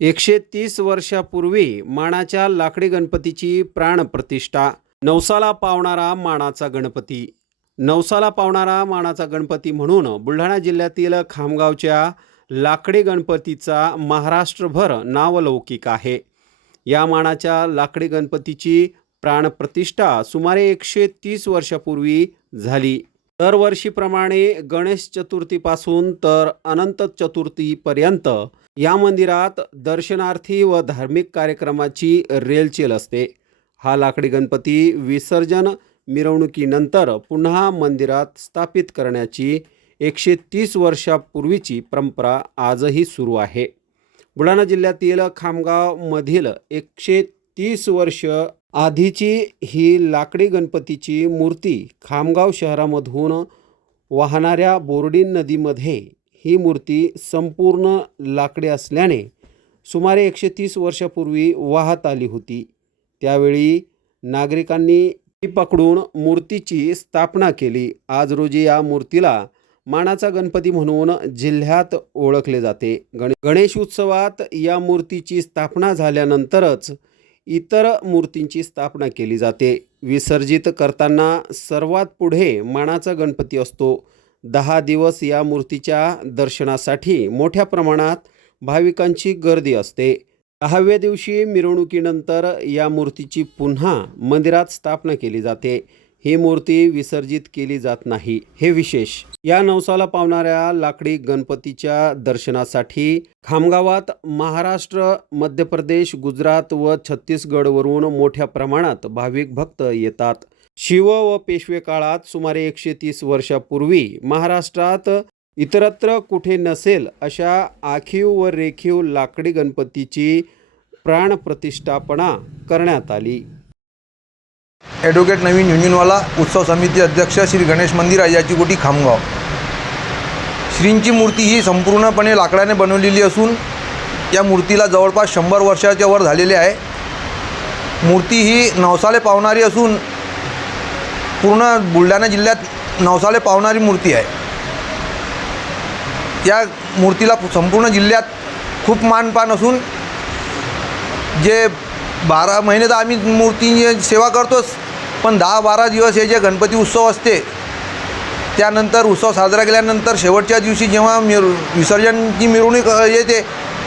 एकशे तीस वर्षापूर्वी मानाच्या लाकडी गणपतीची प्राणप्रतिष्ठा नवसाला पावणारा मानाचा गणपती. नवसाला पावणारा मानाचा गणपती म्हणून बुलढाणा जिल्ह्यातील खामगावच्या लाकडी गणपतीचा महाराष्ट्रभर नावलौकिक आहे. या मानाच्या लाकडी गणपतीची प्राणप्रतिष्ठा सुमारे एकशे तीस वर्षापूर्वी झाली. दरवर्षीप्रमाणे गणेश चतुर्थीपासून तर अनंत चतुर्थीपर्यंत या मंदिरात दर्शनार्थी व धार्मिक कार्यक्रमाची रेलचेल असते. हा लाकडी गणपती विसर्जन मिरवणुकीनंतर पुन्हा मंदिरात स्थापित करण्याची एकशे तीस वर्षापूर्वीची परंपरा आजही सुरू आहे. बुलढाणा जिल्ह्यातील खामगावमधील एकशे तीस वर्ष आधीची ही लाकडी गणपतीची मूर्ती खामगाव शहरामधून वाहणाऱ्या बोर्डी नदीमध्ये ही मूर्ती संपूर्ण लाकडी असल्याने सुमारे एकशे तीस वर्षापूर्वी वाहत आली होती. त्यावेळी नागरिकांनी ती पकडून मूर्तीची स्थापना केली. आज रोजी या मूर्तीला मानाचा गणपती म्हणून जिल्ह्यात ओळखले जाते. गण गणेश उत्सवात या मूर्तीची स्थापना झाल्यानंतरच इतर मूर्तींची स्थापना केली जाते. विसर्जित करताना सर्वात पुढे मानाचा गणपती असतो. दहा दिवस या मूर्तीच्या दर्शनासाठी मोठ्या प्रमाणात भाविकांची गर्दी असते. दहाव्या दिवशी मिरवणुकीनंतर या मूर्तीची पुन्हा मंदिरात स्थापना केली जाते. ही मूर्ती विसर्जित केली जात नाही. हे विशेष. या नवसाला पावणाऱ्या लाकडी गणपतीच्या दर्शनासाठी खामगावात महाराष्ट्र मध्य प्रदेश गुजरात व छत्तीसगडवरून मोठ्या प्रमाणात भाविक भक्त येतात. शिव व पेशवे काळात सुमारे एकशे तीस वर्षापूर्वी महाराष्ट्रात इतरत्र कुठे नसेल अशा आखीव व रेखीव लाकडी गणपतीची प्राणप्रतिष्ठापना करण्यात आली. ॲडव्होकेट नवीन युनियनवाला उत्सव समिती अध्यक्ष श्री गणेश मंदिर याची गोटी खामगाव. श्रींची मूर्ती ही संपूर्णपणे लाकडाने बनवलेली असून या मूर्तीला जवळपास शंभर वर्षाच्या वर झालेले आहे. मूर्ती ही नवसाले पावणारी असून पूर्ण बुलढाणा जिल्ह्यात नवसाले पावणारी मूर्ती आहे. या मूर्तीला संपूर्ण जिल्ह्यात खूप मानपान असून जे बारा महिने तर आम्ही मूर्तींची सेवा करतोच पण दहा बारा दिवस हे जे गणपती उत्सव असते त्यानंतर उत्सव साजरा केल्यानंतर शेवटच्या दिवशी जेव्हा मिर विसर्जनची मिरवणूक येते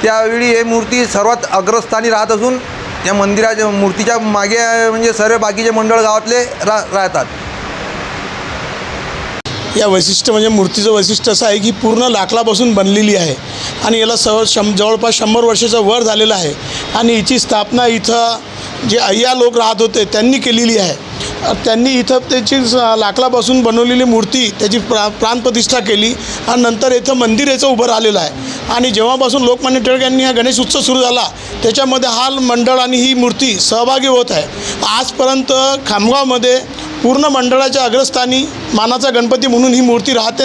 त्यावेळी हे मूर्ती सर्वात अग्रस्थानी राहत असून या मंदिराच्या मूर्तीच्या मागे म्हणजे सर्व बाकीचे मंडळ गावातले रा राहतात. या वैशिष्ट्य म्हणजे मूर्तीचं वैशिष्ट्य असं आहे की पूर्ण लाकडापासून बनलेली आहे आणि याला सव शं जवळपास शंभर वर्षाचं वर झालेलं आहे. आणि हिची स्थापना इथं जे अय्या लोक राहत होते त्यांनी केलेली आहे. त्यांनी इथं त्याची लाकडापासून बनवलेली मूर्ती त्याची प्रा प्राणप्रतिष्ठा केली आणि नंतर इथं मंदिर याचं उभं राहिलेलं आहे. आणि जेव्हापासून लोकमान्य टिळक यांनी हा गणेश उत्सव सुरू झाला त्याच्यामध्ये हा मंडळ आणि ही मूर्ती सहभागी होत आहे. आजपर्यंत खामगावमध्ये पूर्ण मंडळाच्या अग्रस्थानी मानाचा गणपती म्हणून ही मूर्ती राहते.